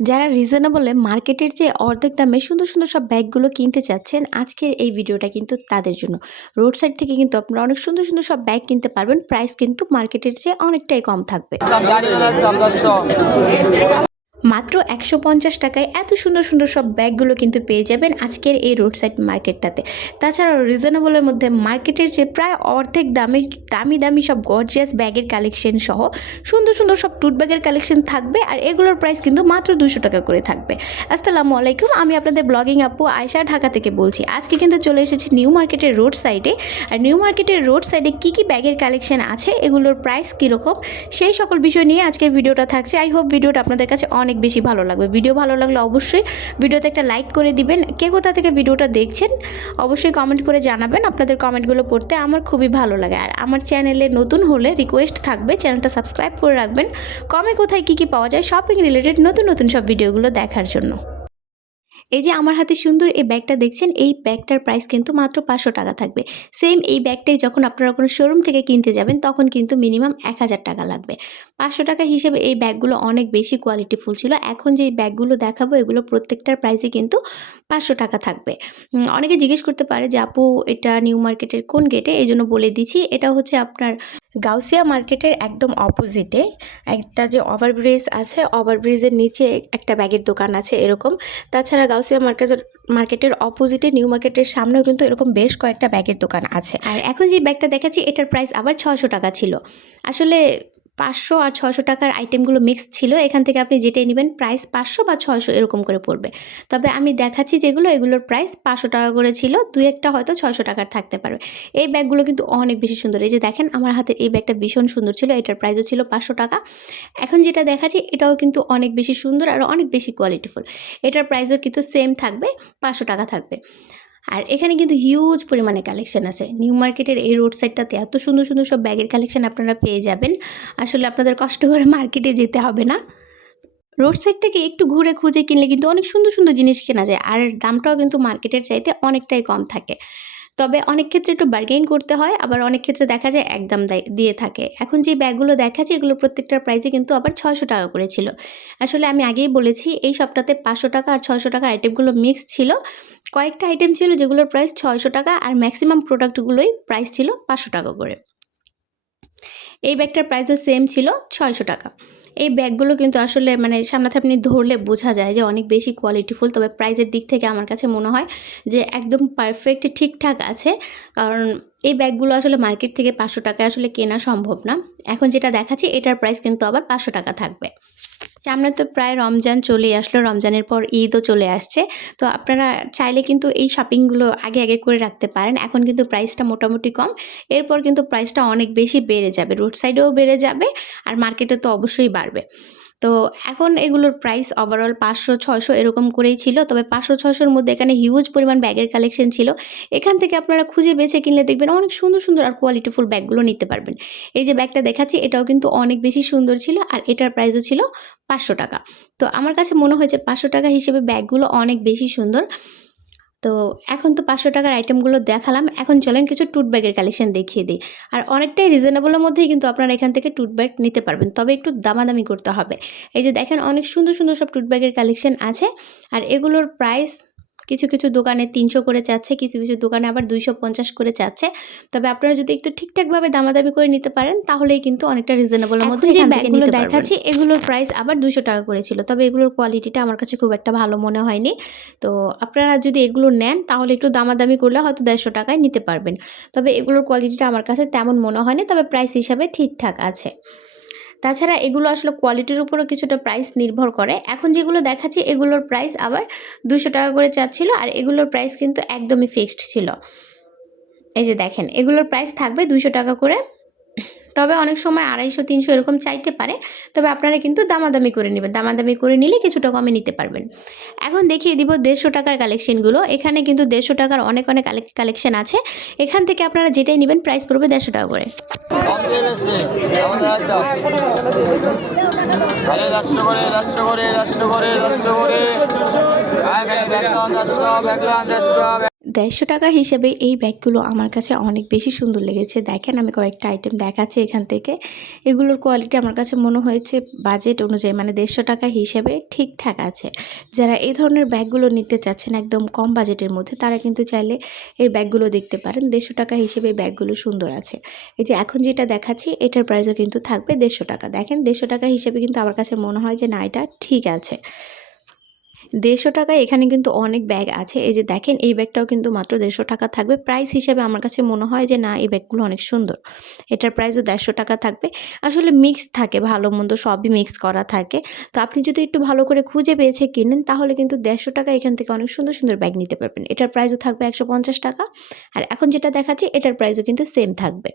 যারা রিজনেবলে মার্কেটের যে অর্ধেক দামে সুন্দর সুন্দর সব ব্যাগগুলো কিনতে চাচ্ছেন, আজকের এই ভিডিওটা কিন্তু তাদের জন্য। রোড সাইড থেকে কিন্তু আপনারা অনেক সুন্দর সুন্দর সব ব্যাগ কিনতে পারবেন প্রাইস কিন্তু মার্কেটের চেয়ে অনেকটাই কম থাকবে। মাত্র একশো পঞ্চাশ টাকায় এত সুন্দর সুন্দর সব ব্যাগগুলো কিন্তু পেয়ে যাবেন আজকের এই রোড সাইড মার্কেটটাতে তাছাড়াও রিজনেবলের মধ্যে মার্কেটের যে প্রায় অর্ধেক দামে, দামি দামি সব গর্জিয়াস ব্যাগের কালেকশন সহ সুন্দর সুন্দর সব টুট ব্যাগের কালেকশন থাকবে আর এগুলোর প্রাইস কিন্তু মাত্র দুশো টাকা করে থাকবে। আসসালামু আলাইকুম, আমি আপনাদের ব্লগিং আপু আয়শা ঢাকা থেকে বলছি। আজকে কিন্তু চলে এসেছি নিউ মার্কেটের রোড সাইডে আর নিউ মার্কেটের রোড সাইডে কী কী ব্যাগের কালেকশন আছে, এগুলোর প্রাইস কীরকম, সেই সকল বিষয় নিয়ে আজকের ভিডিওটা থাকছে। আই হোপ ভিডিওটা আপনাদের কাছে অনেক বেশি ভালো লাগবে। ভিডিও ভালো লাগলে অবশ্যই ভিডিওতে একটা লাইক করে দিবেন। কে কোথা থেকে ভিডিওটা দেখছেন, অবশ্যই কমেন্ট করে জানাবেন। আপনাদের কমেন্টগুলো পড়তে আমার খুবই ভালো লাগে। আর আমার চ্যানেলে নতুন হলে রিকোয়েস্ট থাকবে চ্যানেলটা সাবস্ক্রাইব করে রাখবেন। কমে কোথায় কী কী পাওয়া যায় শপিং রিলেটেড নতুন নতুন সব ভিডিওগুলো দেখার জন্য। এই যে আমার হাতে সুন্দর এই ব্যাগটা দেখছেন, এই ব্যাগটার প্রাইস কিন্তু মাত্র পাঁচশো টাকা থাকবে। সেম এই ব্যাগটাই যখন আপনারা কোনো শোরুম থেকে কিনতে যাবেন, তখন কিন্তু মিনিমাম এক হাজার টাকা লাগবে। পাঁচশো টাকা হিসেবে এই ব্যাগগুলো অনেক বেশি কোয়ালিটিফুল ছিল। এখন যে এই ব্যাগগুলো দেখাবো, এগুলো প্রত্যেকটার প্রাইসে কিন্তু পাঁচশো টাকা থাকবে। অনেকে জিজ্ঞেস করতে পারে যে, আপু, এটা নিউ মার্কেটের কোন গেটে এই জন্য বলে দিচ্ছি, এটা হচ্ছে আপনার গাউসিয়া মার্কেটের একদম অপোজিটে একটা যে ওভারব্রিজ আছে ওভারব্রিজের নিচে একটা ব্যাগের দোকান আছে এরকম। তাছাড়া গাউসিয়া মার্কেটের মার্কেটের অপোজিটে নিউ মার্কেটের সামনেও কিন্তু এরকম বেশ কয়েকটা ব্যাগের দোকান আছে। আর এখন যে ব্যাগটা দেখাচ্ছি, এটার প্রাইস আবার ছশো টাকা ছিল। আসলে পাঁচশো আর ছশো টাকার আইটেমগুলো মিক্স ছিল, এখান থেকে আপনি যেটাই নেবেন প্রাইস পাঁচশো বা ছশো এরকম করে পড়বে। তবে আমি দেখাচ্ছি যেগুলো, এগুলোর প্রাইস পাঁচশো টাকা করে ছিল, দুই একটা হয়তো ছশো টাকার থাকতে পারবে। এই ব্যাগগুলো কিন্তু অনেক বেশি সুন্দর। এই যে দেখেন, আমার হাতের এই ব্যাগটা ভীষণ সুন্দর ছিল, এটার প্রাইসও ছিল পাঁচশো টাকা। এখন যেটা দেখাচ্ছি, এটাও কিন্তু অনেক বেশি সুন্দর আর অনেক বেশি কোয়ালিটিফুল এটার প্রাইসও কিন্তু সেম থাকবে, পাঁচশো টাকা থাকবে। আর এখানে কিন্তু হিউজ পরিমাণে কালেকশন আছে। নিউ মার্কেটের এই রোড সাইডটাতে এত সুন্দর সুন্দর সব ব্যাগের কালেকশান আপনারা পেয়ে যাবেন। আসলে আপনাদের কষ্ট করে মার্কেটে যেতে হবে না। রোড সাইড থেকে একটু ঘুরে খুঁজে কিনলে কিন্তু অনেক সুন্দর সুন্দর জিনিস কেনা যায়। আর দামটাও কিন্তু মার্কেটের চাইতে অনেকটাই কম থাকে। তবে অনেক ক্ষেত্রে একটু বার্গেইন করতে হয়, আবার অনেক ক্ষেত্রে দেখা যায় একদম দেয়- থাকে। এখন যে ব্যাগগুলো দেখাচ্ছে, এগুলো প্রত্যেকটার প্রাইসে কিন্তু আবার ছয়শো টাকা করে ছিল। আসলে আমি আগেই বলেছি, এই সপ্তাহে পাঁচশো টাকা আর ছয়শো টাকার আইটেমগুলো মিক্স ছিল। কয়েকটা আইটেম ছিল যেগুলোর প্রাইস ছয়শো টাকা আর ম্যাক্সিমাম প্রোডাক্টগুলোই প্রাইস ছিল পাঁচশো টাকা করে। এই ব্যাগটার প্রাইসও সেম ছিল ছয়শো টাকা। এই ব্যাগগুলো কিন্তু আসলে মানে সামনাতে আপনি ধরলে বোঝা যায় যে অনেক বেশি কোয়ালিটিফুল তবে প্রাইজের দিক থেকে আমার কাছে মনে হয় যে একদম পারফেক্ট ঠিকঠাক আছে। কারণ এই ব্যাগগুলো আসলে মার্কেট থেকে পাঁচশো টাকায় আসলে কেনা সম্ভব না। এখন যেটা দেখাচ্ছি এটার প্রাইস কিন্তু আবার পাঁচশো টাকা থাকবে। সামনে তো প্রায় রমজান চলে আসলো, রমজানের পর ঈদও চলে আসছে। তো আপনারা চাইলে কিন্তু এই শপিংগুলো আগে আগে করে রাখতে পারেন। এখন কিন্তু প্রাইসটা মোটামুটি কম। এরপর কিন্তু প্রাইসটা অনেক বেশি বেড়ে যাবে। রোড সাইডেও বেড়ে যাবে আর মার্কেটে তো অবশ্যই বাড়বে। তো এখন এগুলোর প্রাইস ওভারঅল পাঁচশো, ছয়শো এরকম করেই ছিল। তবে পাঁচশো, ছয়শোর মধ্যে এখানে হিউজ পরিমাণ ব্যাগের কালেকশন ছিল। এখান থেকে আপনারা খুঁজে বেছে কিনলে দেখবেন অনেক সুন্দর সুন্দর আর কোয়ালিটিফুল ব্যাগগুলো নিতে পারবেন। এই যে ব্যাগটা দেখাচ্ছি, এটাও কিন্তু অনেক বেশি সুন্দর ছিল আর এটার প্রাইসও ছিল পাঁচশো টাকা। তো আমার কাছে মনে হয়েছে পাঁচশো টাকা হিসেবে ব্যাগগুলো অনেক বেশি সুন্দর। তো এখন তো পাঁচশো টাকার আইটেমগুলো দেখালাম। এখন চলেন কিছু টুট ব্যাগের কালেকশন দেখিয়ে দিই। আর অনেকটাই রিজনেবলের মধ্যেই কিন্তু আপনারা এখান থেকে টুট ব্যাগ নিতে পারবেন। তবে একটু দামাদামি করতে হবে। এই যে দেখেন অনেক সুন্দর সুন্দর সব টুট ব্যাগের কালেকশন আছে। আর এগুলোর প্রাইস কিছু কিছু দোকানে তিনশো করে চাচ্ছে কিছু কিছু দোকানে আবার দুইশো পঞ্চাশ করে চাচ্ছে তবে আপনারা যদি একটু ঠিকঠাকভাবে দামাদামি করে নিতে পারেন তাহলেই কিন্তু অনেকটা রিজনেবলের মধ্যে যে ব্যাগগুলো দেখাচ্ছি এগুলোর প্রাইস আবার দুশো টাকা করেছিল তবে এগুলোর কোয়ালিটিটা আমার কাছে খুব একটা ভালো মনে হয়নি। তো আপনারা যদি এগুলো নেন তাহলে একটু দামাদামি করলে হয়তো দেড়শো টাকায় নিতে পারবেন। তবে এগুলোর কোয়ালিটিটা আমার কাছে তেমন মনে হয়নি তবে প্রাইস হিসাবে ঠিকঠাক আছে। তাছাড়া এগুলো আসলে কোয়ালিটির উপরও কিছুটা প্রাইস নির্ভর করে। এখন যেগুলো দেখাচ্ছি, এগুলোর প্রাইস আবার দুশো টাকা করে চাচ্ছিল আর এগুলোর প্রাইস কিন্তু একদমই ফিক্সড ছিল। এই যে দেখেন, এগুলোর প্রাইস থাকবে দুশো টাকা করে তবে অনেক সময় আড়াইশো, তিনশো এরকম চাইতে পারে। তবে আপনারা কিন্তু দামাদামি করে নেবেন। দামাদামি করে নিলে কিছুটা কমে নিতে পারবেন। এখন দেখিয়ে দিব দেড়শো টাকার কালেকশনগুলো এখানে কিন্তু দেড়শো টাকার অনেক অনেক কালেকশন আছে। এখান থেকে আপনারা যেটাই নেবেন প্রাইস পড়বে দেড়শো টাকা করে। করে দেড়শো টাকা হিসেবে এই ব্যাগগুলো আমার কাছে অনেক বেশি সুন্দর লেগেছে। দেখেন, আমি কয়েকটা আইটেম দেখাচ্ছি এখান থেকে। এগুলোর কোয়ালিটি আমার কাছে মনে হয়েছে বাজেট অনুযায়ী মানে দেড়শো টাকা হিসেবে ঠিকঠাক আছে। যারা এই ধরনের ব্যাগগুলো নিতে চাচ্ছেন একদম কম বাজেটের মধ্যে, তারা কিন্তু চাইলে এই ব্যাগগুলো দেখতে পারেন। দেড়শো টাকা হিসেবে এই ব্যাগগুলো সুন্দর আছে। এই যে এখন যেটা দেখাচ্ছি, এটার প্রাইসও কিন্তু থাকবে দেড়শো টাকা। দেখেন, দেড়শো টাকা হিসেবে কিন্তু আমার কাছে মনে হয় যে না, এটা ঠিক আছে। দেড়শো টাকায় এখানে কিন্তু অনেক ব্যাগ আছে। এই যে দেখেন, এই ব্যাগটাও কিন্তু মাত্র দেড়শো টাকা থাকবে। প্রাইস হিসেবে আমার কাছে মনে হয় যে, না, এই ব্যাগগুলো অনেক সুন্দর। এটার প্রাইসও দেড়শো টাকা থাকবে। আসলে মিক্স থাকে, ভালো মন্দ সবই মিক্স করা থাকে। তো আপনি যদি একটু ভালো করে খুঁজে পেয়েছে কিনেন, তাহলে কিন্তু দেড়শো টাকা এখান থেকে অনেক সুন্দর সুন্দর ব্যাগ নিতে পারবেন। এটার প্রাইসও থাকবে একশো পঞ্চাশ টাকা। আর এখন যেটা দেখাচ্ছি, এটার প্রাইসও কিন্তু সেম থাকবে।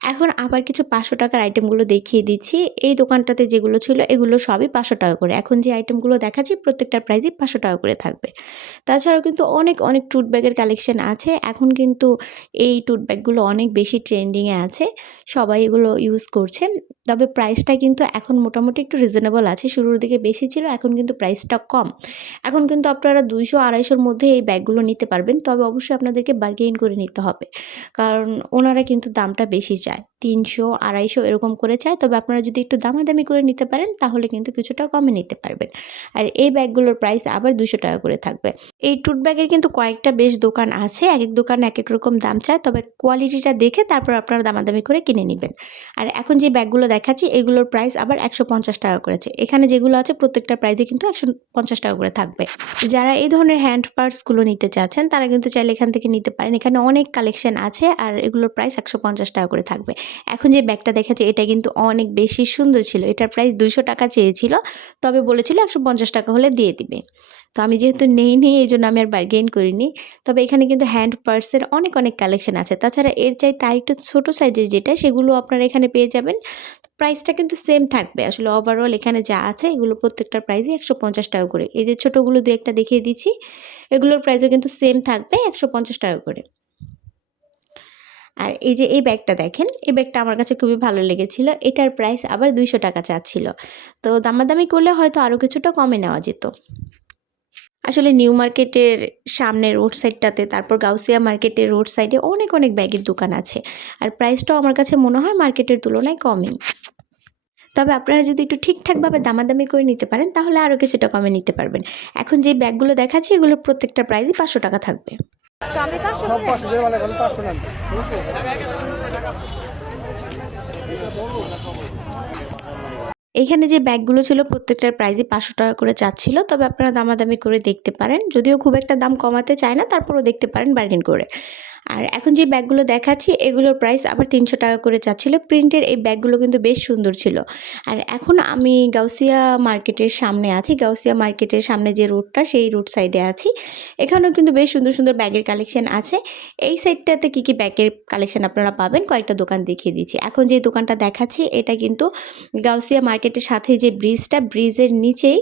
এখন আবার কিছু পাঁচশো টাকার আইটেমগুলো দেখিয়ে দিচ্ছি। এই দোকানটাতে যেগুলো ছিল, এগুলো সবই পাঁচশো টাকা করে। এখন যে আইটেমগুলো দেখাচ্ছি, প্রত্যেকটার প্রাইসই পাঁচশো টাকা করে থাকবে। তাছাড়াও কিন্তু অনেক অনেক টুট ব্যাগের কালেকশন আছে। এখন কিন্তু এই টুট ব্যাগগুলো অনেক বেশি ট্রেন্ডিংয়ে আছে। সবাই এগুলো ইউজ করছেন। তবে প্রাইসটা কিন্তু এখন মোটামুটি একটু রিজনেবল আছে। শুরুর দিকে বেশি ছিল, এখন কিন্তু প্রাইসটা কম। এখন কিন্তু আপনারা দুইশো, আড়াইশোর মধ্যে এই ব্যাগগুলো নিতে পারবেন। তবে অবশ্যই আপনাদেরকে বার্গেইন করে নিতে হবে। কারণ ওনারা কিন্তু দামটা বেশি চায় তিনশো, আড়াইশো এরকম করে চায় তবে আপনারা যদি একটু দামাদামি করে নিতে পারেন, তাহলে কিন্তু কিছুটা কমে নিতে পারবেন। আর এই ব্যাগগুলোর প্রাইস আবার দুশো টাকা করে থাকবে। এই টুট ব্যাগের কিন্তু কয়েকটা বেশ দোকান আছে। এক এক দোকানে এক এক রকম দাম চায়। তবে কোয়ালিটিটা দেখে তারপর আপনারা দামাদামি করে কিনে নেবেন। আর এখন যে ব্যাগগুলো দেখাচ্ছি, এগুলোর প্রাইস আবার একশো পঞ্চাশ টাকা করেছে। এখানে যেগুলো আছে, প্রত্যেকটা প্রাইসে কিন্তু একশো পঞ্চাশ টাকা করে থাকবে। যারা এই ধরনের হ্যান্ড পার্টসগুলো নিতে চাচ্ছেন, তারা কিন্তু চাইলে এখান থেকে নিতে পারেন। এখানে অনেক কালেকশন আছে, আর এগুলোর প্রাইস একশো পঞ্চাশ টাকা করে থাকবে। এখন যে ব্যাগটা দেখাচ্ছে এটা কিন্তু অনেক বেশি সুন্দর ছিল। এটার প্রাইস দুশো টাকা চেয়েছিল তবে বলেছিল একশো পঞ্চাশ টাকা হলে দিয়ে দিবে। তো আমি যেহেতু নেই নেই এই জন্য আমি আর বার্গেন করিনি। তবে এখানে কিন্তু হ্যান্ড পার্সের অনেক অনেক কালেকশন আছে। তাছাড়া এর চাই তার একটু ছোটো সাইজের যেটা সেগুলো আপনারা এখানে পেয়ে যাবেন। প্রাইসটা কিন্তু সেম থাকবে। আসলে ওভারঅল এখানে যা আছে এগুলো প্রত্যেকটার প্রাইসই একশো পঞ্চাশ টাকা করে। এই যে ছোটোগুলো দু একটা দেখিয়ে দিচ্ছি এগুলোর প্রাইসও কিন্তু সেম থাকবে একশো পঞ্চাশ টাকা করে। আর এই যে এই ব্যাগটা দেখেন, এই ব্যাগটা আমার কাছে খুবই ভালো লেগেছিল। এটার প্রাইস আবার দুইশো টাকা চাচ্ছিল। তো দামাদামি করলে হয়তো আরও কিছুটা কমে নেওয়া যেত। আসলে নিউ মার্কেটের সামনে রোড সাইডটাতে তারপর গাউসিয়া মার্কেটের রোড সাইডে অনেক অনেক ব্যাগের দোকান আছে। আর প্রাইসটাও আমার কাছে মনে হয় মার্কেটের তুলনায় কমই। তবে আপনারা যদি একটু ঠিকঠাকভাবে দামাদামি করে নিতে পারেন, তাহলে আরও কিছুটা কমে নিতে পারবেন। এখন যে ব্যাগগুলো দেখাচ্ছি, এগুলোর প্রত্যেকটা প্রাইসই পাঁচশো টাকা থাকবে। এইখানে যে ব্যাগগুলো ছিল প্রত্যেকটার প্রাইসই পাঁচশো টাকা করে চাচ্ছিল তবে আপনারা দামাদামি করে দেখতে পারেন। যদিও খুব একটা দাম কমাতে চায় না, তারপরও দেখতে পারেন, বার্গেন করে। আর এখন যে ব্যাগগুলো দেখাচ্ছি, এগুলোর প্রাইস আবার তিনশো টাকা করে চাচ্ছিল প্রিন্টের এই ব্যাগগুলো কিন্তু বেশ সুন্দর ছিল। আর এখন আমি গাউসিয়া মার্কেটের সামনে আছি। গাউসিয়া মার্কেটের সামনে যে রোডটা সেই রোড সাইডে আছি। এখানেও কিন্তু বেশ সুন্দর সুন্দর ব্যাগের কালেকশন আছে। এই সাইডটাতে কী কী ব্যাগের কালেকশন আপনারা পাবেন, কয়েকটা দোকান দেখিয়ে দিচ্ছি। এখন যে দোকানটা দেখাচ্ছি, এটা কিন্তু গাউসিয়া মার্কেটের সাথে যে ব্রিজটা ব্রিজের নিচেই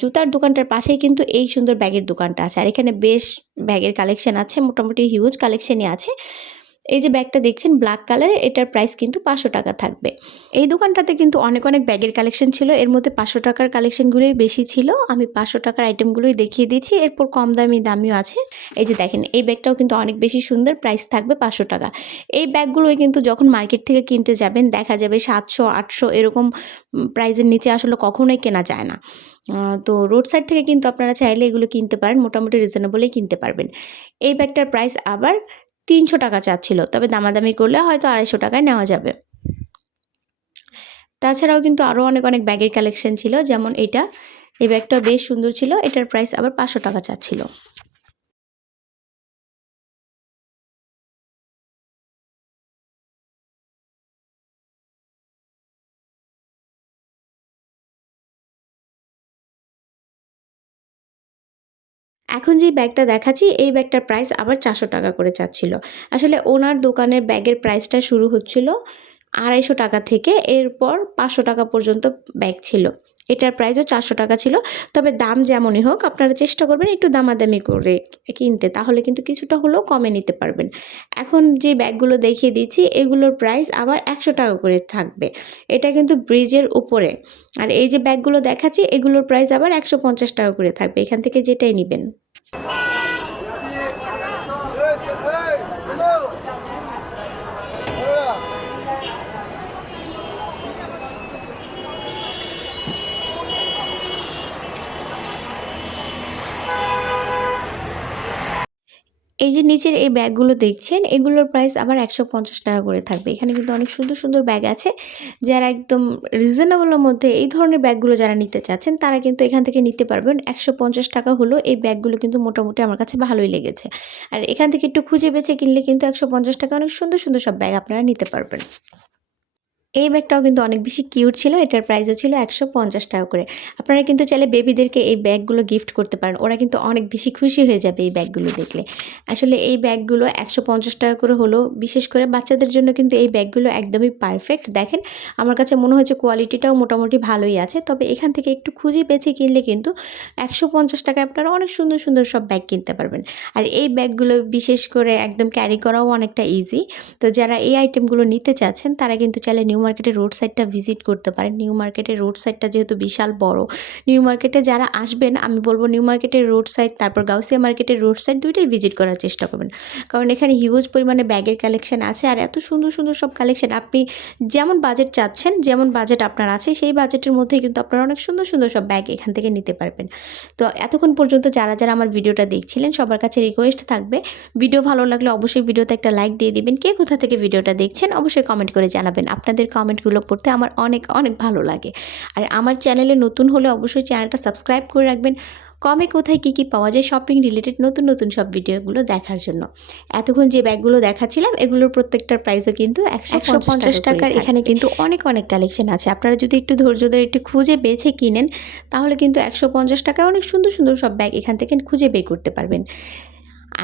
জুতার দোকানটার পাশেই কিন্তু এই সুন্দর ব্যাগের দোকানটা আছে। আর এখানে বেশ ব্যাগের কালেকশন আছে, মোটামুটি হিউজ কালেকশনই আছে। এই যে ব্যাগটা দেখছেন ব্ল্যাক কালারের এটার প্রাইস কিন্তু পাঁচশো টাকা থাকবে। এই দোকানটাতে কিন্তু অনেক অনেক ব্যাগের কালেকশন ছিল। এর মধ্যে পাঁচশো টাকার কালেকশনগুলোই বেশি ছিল। আমি পাঁচশো টাকার আইটেমগুলোই দেখিয়ে দিচ্ছি এরপর কম দামি দামিও আছে। এই যে দেখেন, এই ব্যাগটাও কিন্তু অনেক বেশি সুন্দর প্রাইস থাকবে পাঁচশো টাকা। এই ব্যাগগুলোই কিন্তু যখন মার্কেট থেকে কিনতে যাবেন, দেখা যাবে সাতশো, আটশো এরকম প্রাইসের নিচে আসলে কখনোই কেনা যায় না। তো রোড সাইড থেকে কিন্তু আপনারা চাইলে এগুলো কিনতে পারেন, মোটামুটি রিজনেবলেই কিনতে পারবেন। এই ব্যাগটার প্রাইস আবার তিনশো টাকা চাচ্ছিল। তবে দামাদামি করলে হয়তো আড়াইশো টাকায় নেওয়া যাবে। তাছাড়াও কিন্তু আরও অনেক অনেক ব্যাগের কালেকশন ছিল। যেমন এটা। এই ব্যাগটা বেশ সুন্দর ছিল। এটার প্রাইস আবার পাঁচশো টাকা চাচ্ছিল। এখন যে ব্যাগটা দেখাচ্ছি, এই ব্যাগটার প্রাইস আবার চারশো টাকা করে চাচ্ছিল। আসলে ওনার দোকানের ব্যাগের প্রাইসটা শুরু হচ্ছিল আড়াইশো টাকা থেকে, এরপর পাঁচশো টাকা পর্যন্ত ব্যাগ ছিল। এটার প্রাইসও চারশো টাকা ছিল। তবে দাম যেমনই হোক, আপনারা চেষ্টা করবেন একটু দামাদামি করে কিনতে, তাহলে কিন্তু কিছুটা হলেও কমে নিতে পারবেন। এখন যে ব্যাগগুলো দেখিয়ে দিচ্ছি, এগুলোর প্রাইস আবার একশো টাকা করে থাকবে। এটা কিন্তু ব্রিজের উপরে। আর এই যে ব্যাগগুলো দেখাচ্ছি, এগুলোর প্রাইস আবার একশো পঞ্চাশ টাকা করে থাকবে। এখান থেকে যেটাই নেবেন। Ah! এই যে নিচের এই ব্যাগগুলো দেখছেন, এগুলোর প্রাইস আবার একশো পঞ্চাশ টাকা করে থাকবে। এখানে কিন্তু অনেক সুন্দর সুন্দর ব্যাগ আছে, যারা একদম রিজনেবলের মধ্যে এই ধরনের ব্যাগগুলো যারা নিতে চাচ্ছেন, তারা কিন্তু এখান থেকে নিতে পারবেন। একশো পঞ্চাশ টাকা হলো এই ব্যাগগুলো কিন্তু মোটামুটি আমার কাছে ভালোই লেগেছে। আর এখান থেকে একটু খুঁজে বেছে কিনলে কিন্তু একশো পঞ্চাশ টাকা অনেক সুন্দর সুন্দর সব ব্যাগ আপনারা নিতে পারবেন। এই ব্যাগটাও কিন্তু অনেক বেশি কিউট ছিল, এটার প্রাইসও ছিল একশো পঞ্চাশ টাকা করে। আপনারা কিন্তু চাইলে বেবিদেরকে এই ব্যাগগুলো গিফট করতে পারেন, ওরা কিন্তু অনেক বেশি খুশি হয়ে যাবে এই ব্যাগগুলো দেখলে। আসলে এই ব্যাগগুলো একশো পঞ্চাশ টাকা করে হলো, বিশেষ করে বাচ্চাদের জন্য কিন্তু এই ব্যাগগুলো একদমই পারফেক্ট দেখেন, আমার কাছে মনে হয়েছে কোয়ালিটিটাও মোটামুটি ভালোই আছে, তবে এখান থেকে একটু খুঁজে বেছে কিনলে কিন্তু একশো পঞ্চাশ টাকায় আপনারা অনেক সুন্দর সুন্দর সব ব্যাগ কিনতে পারবেন। আর এই ব্যাগগুলো বিশেষ করে একদম ক্যারি করাও অনেকটা ইজি তো যারা এই আইটেমগুলো নিতে চাচ্ছেন, তারা কিন্তু চাইলে নিউ মার্কেটের রোড সাইডটা ভিজিট করতে পারেন। নিউ মার্কেটের রোড সাইডটা যেহেতু বিশাল বড় নিউ মার্কেটে যারা আসবেন, আমি বলব নিউ মার্কেটের রোড সাইড তারপর গাউসিয়া মার্কেটের রোড সাইড দুইটাই ভিজিট করার চেষ্টা করবেন। কারণ এখানে হিউজ পরিমাণে ব্যাগের কালেকশন আছে আর এত সুন্দর সুন্দর সব কালেকশন আপনি যেমন বাজেট চাচ্ছেন, যেমন বাজেট আপনার আছে, সেই বাজেটের মধ্যেই কিন্তু আপনারা অনেক সুন্দর সুন্দর সব ব্যাগ এখান থেকে নিতে পারবেন। তো এতক্ষণ পর্যন্ত যারা যারা আমার ভিডিওটা দেখছিলেন, সবার কাছে রিকোয়েস্ট থাকবে ভিডিও ভালো লাগলে অবশ্যই ভিডিওতে একটা লাইক দিয়ে দিবেন। কে কোথা থেকে ভিডিওটা দেখছেন, অবশ্যই কমেন্ট করে জানাবেন। আপনাদের কমেন্টগুলো পড়তে আমার অনেক অনেক ভালো লাগে। আর আমার চ্যানেলে নতুন হলে অবশ্যই চ্যানেলটা সাবস্ক্রাইব করে রাখবেন। কমে কোথায় কী কী পাওয়া যায় শপিং রিলেটেড নতুন নতুন সব ভিডিওগুলো দেখার জন্য। এতক্ষণ যে ব্যাগগুলো দেখাচ্ছিলাম এগুলোর প্রত্যেকটার প্রাইসও কিন্তু একশো পঞ্চাশ টাকার এখানে কিন্তু অনেক অনেক কালেকশন আছে। আপনারা যদি একটু ধৈর্য ধরে একটু খুঁজে বেছে কিনেন তাহলে কিন্তু একশো পঞ্চাশ টাকায় অনেক সুন্দর সুন্দর সব ব্যাগ এখান থেকে খুঁজে বের করতে পারবেন।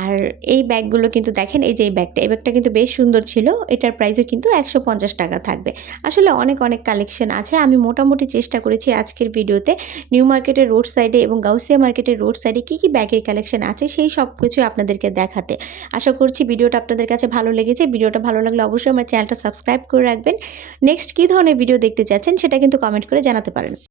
আর এই ব্যাগগুলো কিন্তু দেখেন, এই যে এই ব্যাগটা এই ব্যাগটা কিন্তু বেশ সুন্দর ছিল। এটার প্রাইসও কিন্তু একশো পঞ্চাশ টাকা থাকবে। আসলে অনেক অনেক কালেকশন আছে। আমি মোটামুটি চেষ্টা করেছি আজকের ভিডিওতে নিউ মার্কেটের রোড সাইডে এবং গাউসিয়া মার্কেটের রোড সাইডে কী কী ব্যাগের কালেকশন আছে, সেই সব কিছু আপনাদেরকে দেখাতে। আশা করছি ভিডিওটা আপনাদের কাছে ভালো লেগেছে। ভিডিওটা ভালো লাগলে অবশ্যই আমার চ্যানেলটা সাবস্ক্রাইব করে রাখবেন। নেক্সট কী ধরনের ভিডিও দেখতে চাচ্ছেন, সেটা কিন্তু কমেন্ট করে জানাতে পারেন।